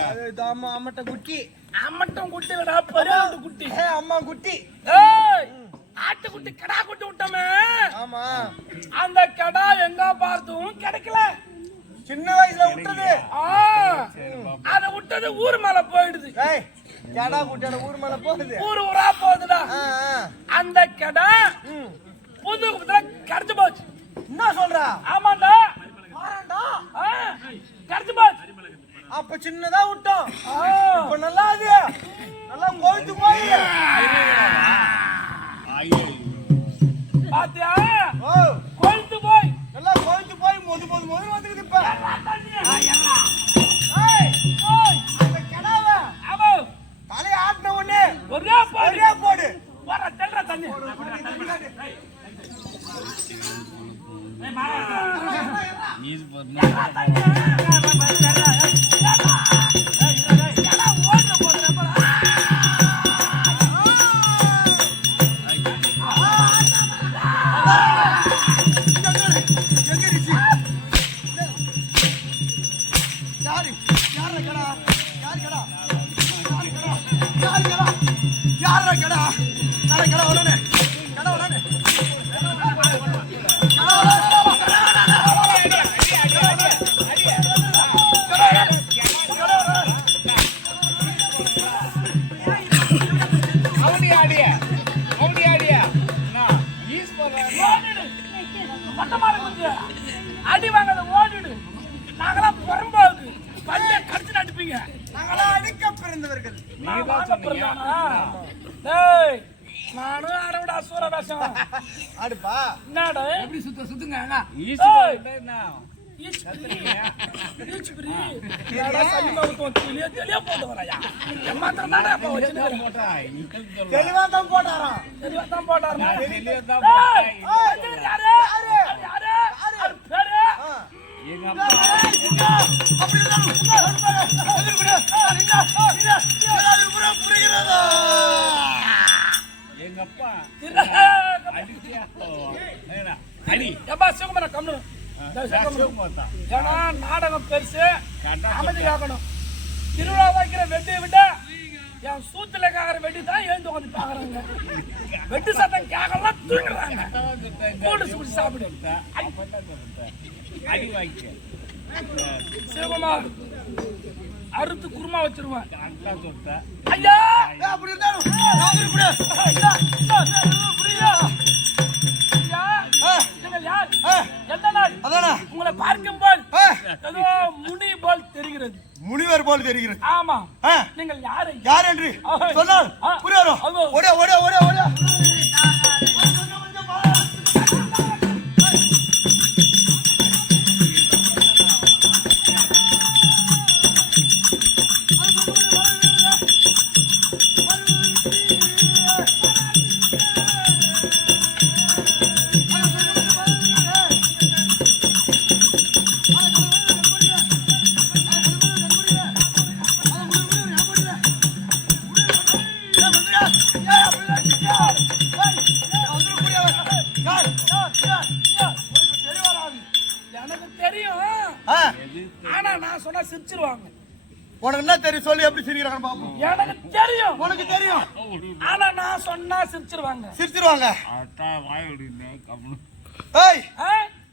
அது அம்மட்ட குட்டி. அம்மட்டம் குட்டி இல்லடா, பெரிய குட்டி. அம்மா குட்டி. ஏய், ஆட்டுக்குட்டி கடா குட்டி விட்டோமே. ஆமா, அந்த கடா எங்க பார்த்தும் கிடைக்கல. சின்ன வயசுல விட்டது. அத விட்டது ஊர் மேல போயிடுது. கடா குட்டியோட ஊர் மேல போகுது. ஊரா போகுதுடா. அந்த கடா புது கிடைச்சு போச்சு. என்ன சொல்றா? ஆமாண்டா, கிடைச்சு போச்சு. அப்ப சின்னதா விட்டோம், இப்ப நல்லா அது நல்லா கோவித்து போய் பாத்தியா? கோவித்து போய் நல்லா கோவித்து போய் மொது மொது மொது வந்துக்குது. இப்ப அந்த கடாவை தலையை ஆட்டின உடனே ஒரே போடு வர தெல்ற தண்ணி. அடி வாங்க ஓடிடு. நாங்களாம் புறம்போக்கு பல்ல கடிச்சு நடிப்பீங்க. நாங்களாம் அடிக்க பிறந்தவர்கள். நானும் அரவிடா சூர வேஷம் அடுப்பா. என்னடா எப்படி சுத்துங்க தெளிவா தான் போட்டாராம். நாடகம் பெருசு, அமைதி காக்கணும். திருவிழா வைக்கிற வெட்டியை விட என் சூத்துல கேக்குற வெட்டி தான் எழுந்து வந்து பாக்குறாங்க. வெட்டு சத்தம் கேட்கலாம் தூங்குறாங்க. போட்டு சாப்பிடு. சிவகுமார் அறுத்து குருமா வச்சிருவேன். ஐயா அப்படி இருந்தாலும் உங்களை பார்க்கும் போல் ஏதோ முனி போல் தெரிகிறது. முனிவர் போல் தெரிகிறது. ஆமா, நீங்கள் யாரு? யார் என்று சொன்னால் புரியாதோ? ஓடியா ஓடியா ஓடியா ஓடியா. சிரிச்சிருவாங்க. உனக்கு என்ன தெரியும் சொல்லி எப்படி சிரிக்கிறாங்க பாப்போம். எனக்கு தெரியும். உனக்கு தெரியும். ஆனா நான் சொன்னா சிரிச்சிருவாங்க. சிரிச்சிருவாங்க. ஏய்,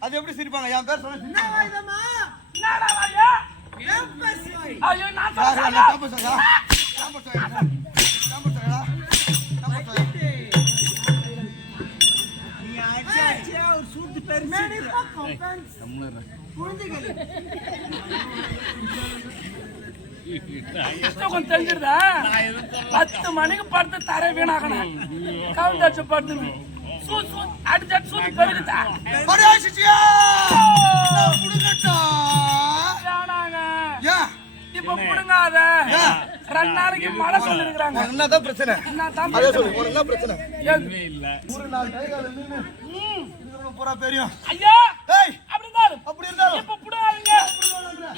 அது எப்படி சிரிப்பாங்க? என் பேர் சொன்னா சின்ன வாய்தமா. என்னடா வாயா? ஐயோ நான் சொல்றேன். நீ ஆச்சே ஒரு சூத்து பேர் மேனி கம்பன்ஸ் குழந்தைகள் தெரிஞ்சிருதா? 10 மணிக்கு படுத்து தர வீணாகணும். கவுண்டச்சு படுத்து அடிச்சு சூத்து பெருகுதா? இப்ப புடுங்காத. 2 நாளைக்கு மழை சொல்லிருக்காங்க. என்னதான் பிரச்சனை? என்ன பிரச்சனை? ஒரு நாள் கைகால நின்னு பூரா தெரியும். ஐயா அப்படி இருந்தாலும் இப்ப புடுங்காதீங்க.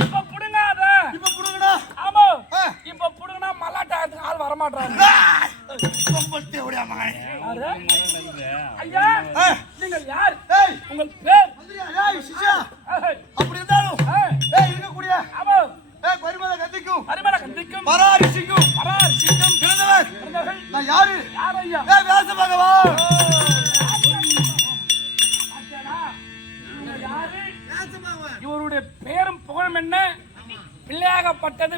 இப்ப புடுங்காத. இப்ப புடுங்கடா. ஆமா, இப்ப புடுங்கனா மலாட்டாத்துக்கு ஆள் வர மாட்டாங்க. கொம்பட்டே ஓடியா மகனே. ஐயா நீங்கள் யார்? உங்கள் பேர்? ஏய் சிஷ்யா, அப்படி இருந்தாலும் இருக்க கூடிய ஆமா பரிமள கத்திக்கும் பரிமள ராஜாவா இவருடைய பெயரும் புகழும் என்ன? பிள்ளையாகப்பட்டது